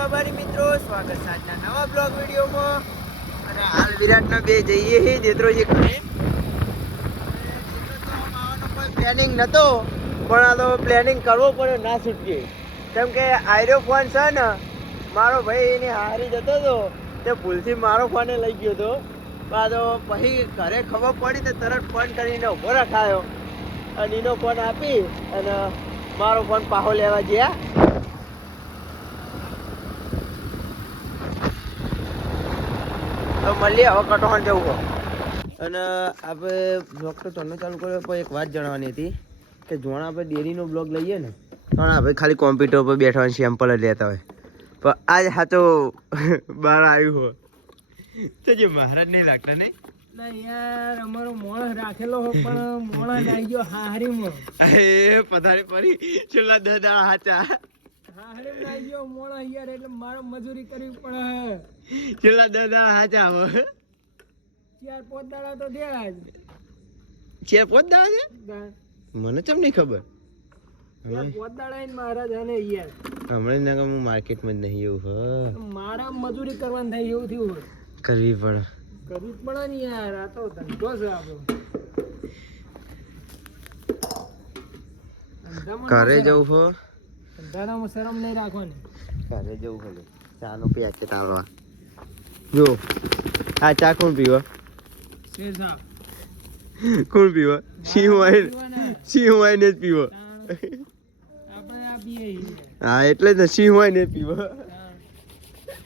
બાબારી મિત્રો, સ્વાગત છે આજના નવા બ્લોગ વિડીયોમાં. અને હાલ વિરાટના બે જઈએ છીએ જેત્રોજી ઘરે. કોઈ પ્લાનિંગ નતો, પણ આ તો પ્લાનિંગ કરવો પડ્યો, ના છૂટકે. કેમ કે આયરો ફોન છે ને, મારો ભાઈ એની હારી જતો હતો, તે ભૂલથી મારો ફોને લઈ ગયો હતો. તો પછી ઘરે ખબર પડી તો તરત ફોન કરીને ઊભો રખાયો અને એનો ફોન આપી અને મારો ફોન પાહો લેવા ગયા. તો મળીએ હવે કટોણ જવું હોય. અને આપણે બ્લોગ તો તમને ચાલુ કર્યો, પણ એક વાત જણાવવાની હતી કે જોણા આપણે ડેરીનો બ્લોગ લઈએ ને, પણ આપણે ખાલી કોમ્પ્યુટર પર બેઠવાનું સેમ્પલ જ લેતા હોય, પણ આજ સાચો બહાર આવ્યું હોય તો જે મહારાજ નહીં લાગતા નહીં. યાર અમારો મોણસ રાખેલો પણ મોણસ આવી ગયો હાહરીમાં. એ પધારે પડી છેલ્લા 10 દાડા હાચા હાહરીમાં આવી ગયો મોણસ યાર, એટલે મારે મજૂરી કરવી પડે. છેલ્લા 10 દાડા હાચા હવે 4-5 દાડા તો થયા જ. 4-5 દાડા છે, મને ચમ નહીં ખબર. 4-5 દાડા ને મહારાજ અને યાર હમણાં ના હું માર્કેટમાં જ નહીં એવું હ મારા મજૂરી કરવાનું થાય એવું થયું હોય. કરવી પડે, કરવી જ પડે ને યાર, આ તો ધંધો છે આપણો. ઘરે જવું હો, ધંધામાં શરમ નહીં રાખવાની. ઘરે જવું હો, ચાનો પેકેટ ચાલવા જો. આ ચા કોણ પીવા? શેરશાહ કોણ પીવા? સિંહ વાઈને જ પીવો. આપણે આ પીએ. હા એટલે જ ને, સિંહ વાઈને જ પીવો.